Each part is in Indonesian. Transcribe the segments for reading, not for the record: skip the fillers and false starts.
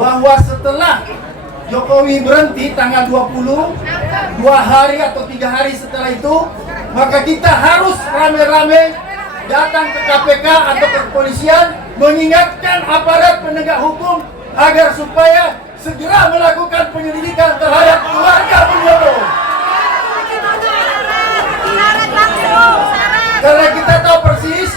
bahwa setelah Jokowi berhenti tanggal 20, 2 hari atau 3 hari setelah itu, maka kita harus rame-rame datang ke KPK atau ke kepolisian mengingatkan aparat penegak hukum agar supaya segera melakukan penyelidikan terhadap keluarga Mulyono. Karena kita tahu persis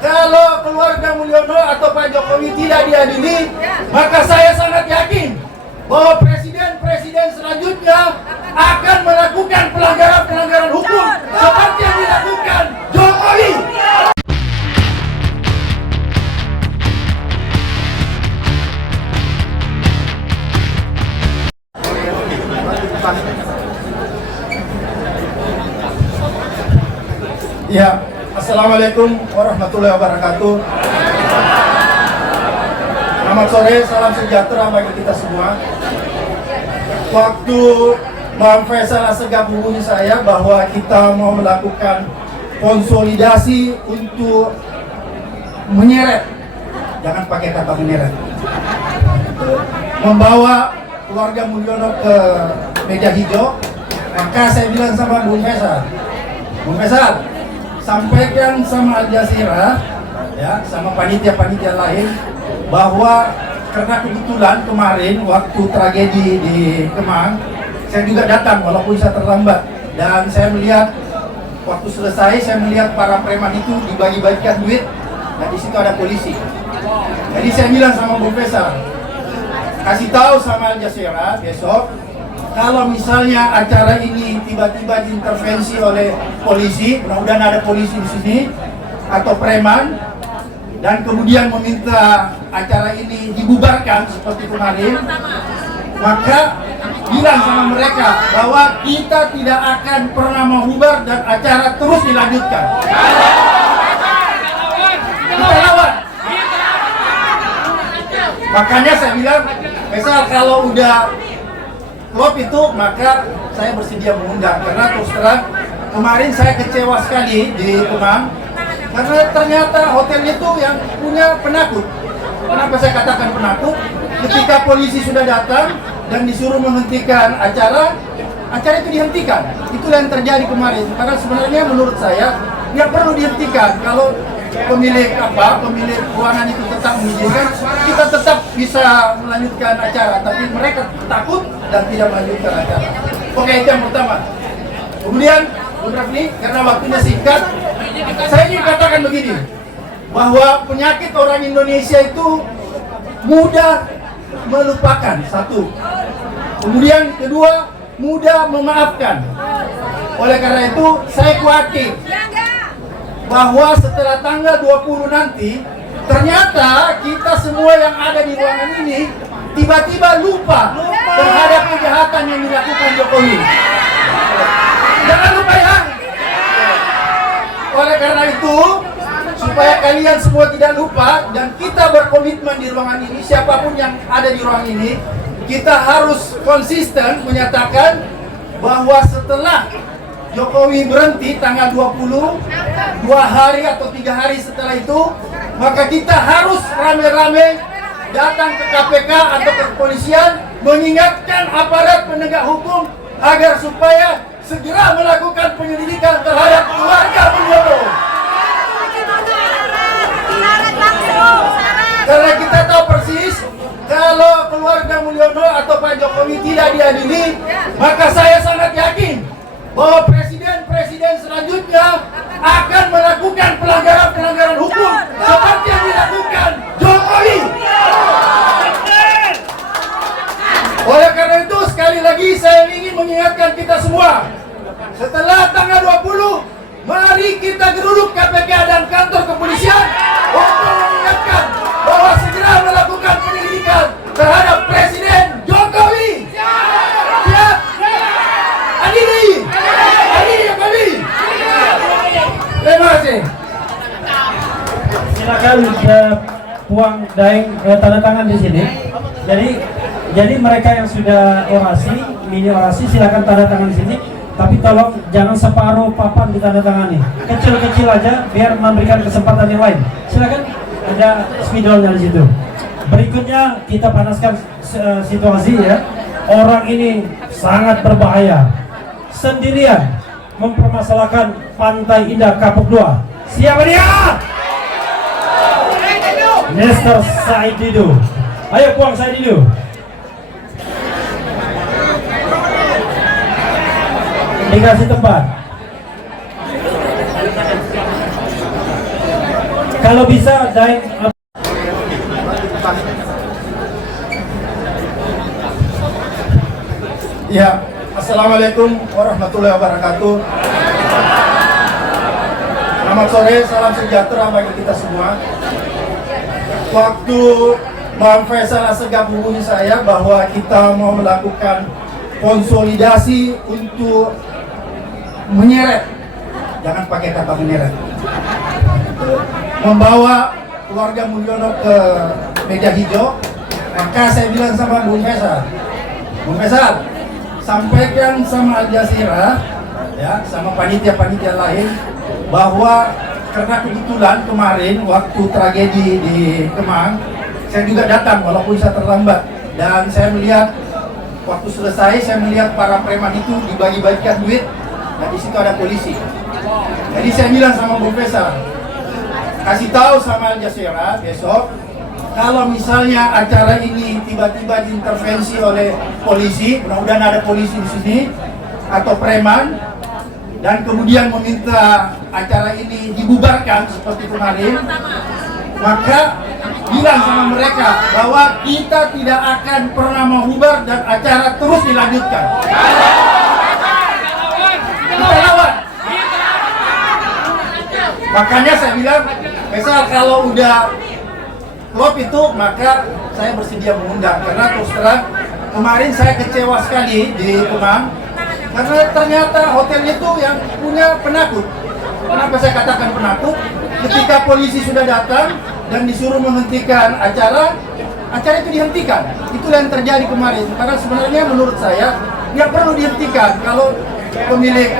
kalau keluarga Mulyono atau Pak Jokowi tidak diadili, maka saya sangat yakin bahwa presiden-presiden selanjutnya akan melakukan pelanggaran-pelanggaran hukum seperti yang dilakukan Jokowi. Ya, assalamualaikum warahmatullahi wabarakatuh. Selamat sore, salam sejahtera bagi kita semua. Waktu Bang Faisal Assegaf hubungi saya bahwa kita mau melakukan konsolidasi untuk menyeret, jangan pakai kata menyeret, membawa keluarga Mulyono ke meja hijau, maka saya bilang sama Bung Faisal, sampaikan sama Al Jazeera, ya, sama panitia-panitia lain, bahwa karena kebetulan kemarin waktu tragedi di Kemang, saya juga datang walaupun saya terlambat, dan saya melihat waktu selesai, saya melihat para preman itu dibagi-bagikan duit, dan di situ ada polisi. Jadi saya bilang sama Bung Faisal, kasih tahu sama Al Jazeera besok, kalau misalnya acara ini tiba-tiba diintervensi oleh polisi, mudah-mudahan ada polisi di sini atau preman, dan kemudian meminta acara ini dibubarkan seperti kemarin, maka bilang sama mereka bahwa kita tidak akan pernah membubar dan acara terus dilanjutkan. Kita lawan. Makanya saya bilang, misal kalau udah klop itu, maka saya bersedia mengundang. Karena terus terang, kemarin saya kecewa sekali di Kemang, karena ternyata hotel itu yang punya penakut. Kenapa saya katakan penakut? Ketika polisi sudah datang dan disuruh menghentikan acara itu dihentikan. Itulah yang terjadi kemarin. Karena sebenarnya menurut saya nggak perlu dihentikan. Kalau pemilik ruangan itu tetap mengizinkan, kita tetap bisa melanjutkan acara. Tapi mereka takut dan tidak melanjutkan acara. Oke, itu yang pertama. Kemudian, Bung Rafli, karena waktunya singkat, saya ingin katakan begini, bahwa penyakit orang Indonesia itu mudah melupakan, satu. Kemudian kedua, mudah memaafkan. Oleh karena itu, saya khawatir bahwa setelah tanggal 20 nanti, ternyata kita semua yang ada di ruangan ini tiba-tiba lupa terhadap kejahatan yang dilakukan Jokowi. Jangan lupa ya. Oleh karena itu, supaya kalian semua tidak lupa dan kita berkomitmen di ruangan ini, siapapun yang ada di ruangan ini, kita harus konsisten menyatakan bahwa setelah Jokowi berhenti tanggal 20, 2 hari atau 3 hari setelah itu, maka kita harus rame-rame datang ke KPK atau ke kepolisian mengingatkan aparat penegak hukum agar supaya segera melakukan penyelidikan terhadap keluarga Mulyono. Karena kita tahu persis kalau keluarga Mulyono atau Pak Jokowi tidak diadili, maka saya sangat yakin bahwa presiden-presiden selanjutnya akan melakukan pelanggaran-pelanggaran hukum seperti yang dilakukan Jokowi. Oleh karena itu, sekali lagi saya ingin mengingatkan kita semua, setelah tanggal 20, mari kita geruduk KPK dan kantor kepolisian untuk mengingatkan bahwa segera melakukan penyelidikan terhadap Presiden Jokowi. Siap? Adili Jokowi. Terima kasih. Silakan Puang Daeng tanda tangan di sini. Jadi mereka yang sudah orasi, mini orasi, silakan tanda tangan di sini. Tapi tolong jangan separuh papan ditandatangani. Kecil-kecil aja biar memberikan kesempatan yang lain. Silakan, ada spidolnya di situ. Berikutnya kita panaskan situasi ya. Orang ini sangat berbahaya. Sendirian mempermasalahkan Pantai Indah Kapuk 2. Siapa dia? Mr. Said Didu. Ayo puang Said Didu. Dikasih tempat. Kalau bisa Daeng. Ya, assalamualaikum warahmatullahi wabarakatuh. Selamat sore, salam sejahtera bagi kita semua. Waktu Bang Faisal Assegaf hubungi saya bahwa kita mau melakukan konsolidasi untuk menyeret, jangan pakai kata menyeret, membawa keluarga Mulyono ke meja hijau, maka saya bilang sama Bung Faisal, sampaikan sama Al Jazeera, ya, sama panitia-panitia lain, bahwa karena kebetulan kemarin waktu tragedi di Kemang, saya juga datang walaupun saya terlambat, dan saya melihat waktu selesai, saya melihat para preman itu dibagi-bagikan duit, dan di situ ada polisi. Jadi saya bilang sama Bung Faisal, kasih tahu sama Al Jazeera besok, kalau misalnya acara ini tiba-tiba diintervensi oleh polisi, mudah-mudahan ada polisi di sini atau preman, dan kemudian meminta acara ini dibubarkan seperti kemarin, maka bilang sama mereka bahwa kita tidak akan pernah mau bubar dan acara terus dilanjutkan. Kita lawan. Makanya saya bilang, misal kalau udah klop itu, maka saya bersedia mengundang, karena terus terang kemarin saya kecewa sekali di Kemang, karena ternyata hotel itu yang punya penakut. Kenapa saya katakan penakut? Ketika polisi sudah datang dan disuruh menghentikan acara itu dihentikan. Itulah yang terjadi kemarin. Karena sebenarnya menurut saya nggak perlu dihentikan. Kalau pemilik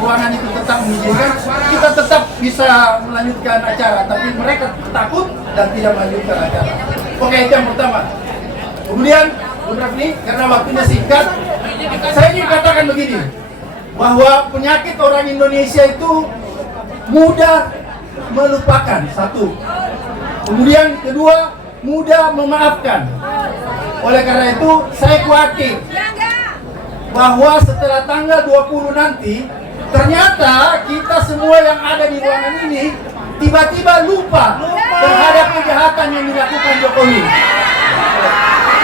ruangan itu tetap mengizinkan, kita tetap bisa melanjutkan acara. Tapi mereka takut dan tidak melanjutkan acara. Oke, itu yang pertama. Kemudian, Bung Rafli, karena waktunya singkat, saya ingin katakan begini, bahwa penyakit orang Indonesia itu mudah melupakan, satu. Kemudian kedua, mudah memaafkan. Oleh karena itu, saya khawatir bahwa setelah tanggal 20 nanti, ternyata kita semua yang ada di ruangan ini tiba-tiba lupa terhadap kejahatan yang dilakukan Jokowi.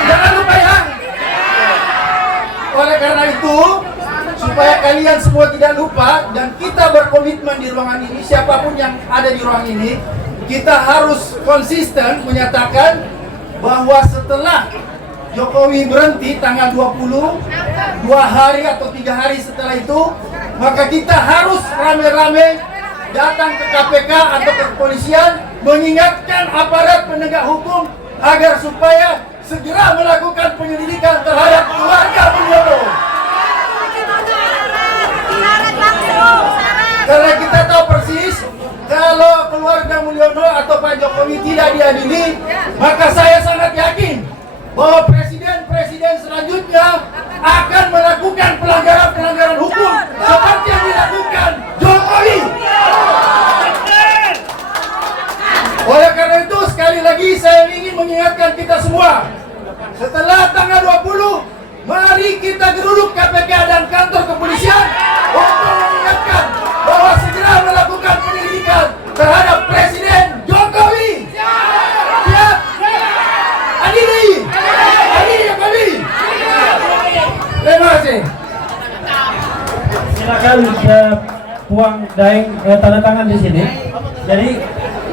Jangan lupa ya. Oleh karena itu, supaya kalian semua tidak lupa dan kita berkomitmen di ruangan ini, siapapun yang ada di ruangan ini, kita harus konsisten menyatakan bahwa setelah Jokowi berhenti tanggal 20, 2 hari atau 3 hari setelah itu, maka kita harus rame-rame datang ke KPK atau ke kepolisian, mengingatkan aparat penegak hukum agar supaya segera melakukan penyelidikan terhadap keluarga Mulyono. Karena kita tahu persis, kalau keluarga Mulyono atau Pak Jokowi tidak diadili, maka saya sangat yakin bahwa presiden-presiden selanjutnya akan melakukan pelanggaran-pelanggaran hukum seperti yang dilakukan Jokowi. Oleh karena itu, sekali lagi saya ingin mengingatkan kita semua, setelah tanggal 20, mari kita geruduk KPK dan kantor kepolisian untuk mengingatkan bahwa segera melakukan penyelidikan terhadap Presiden Jokowi. Siap? Adili Jokowi. Terima kasih. Silakan puang Daeng tanda tangan di sini.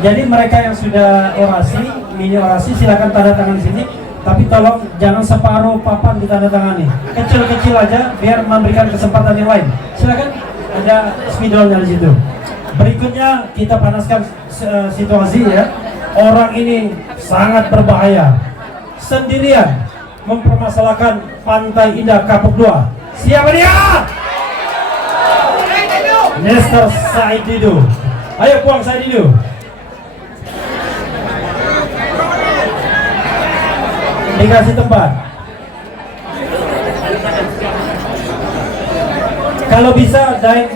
Jadi mereka yang sudah orasi, mini orasi, silakan tanda tangan di sini. Tapi tolong jangan separuh papan ditandatangani. Kecil-kecil aja biar memberikan kesempatan yang lain. Silakan, ada spidolnya di situ. Berikutnya kita panaskan situasi ya. Orang ini sangat berbahaya. Sendirian mempermasalahkan Pantai Indah Kapuk 2. Siapa dia? Mr. Said Didu. Ayo puang Said Didu. dikasih tempat. Kalau bisa Daeng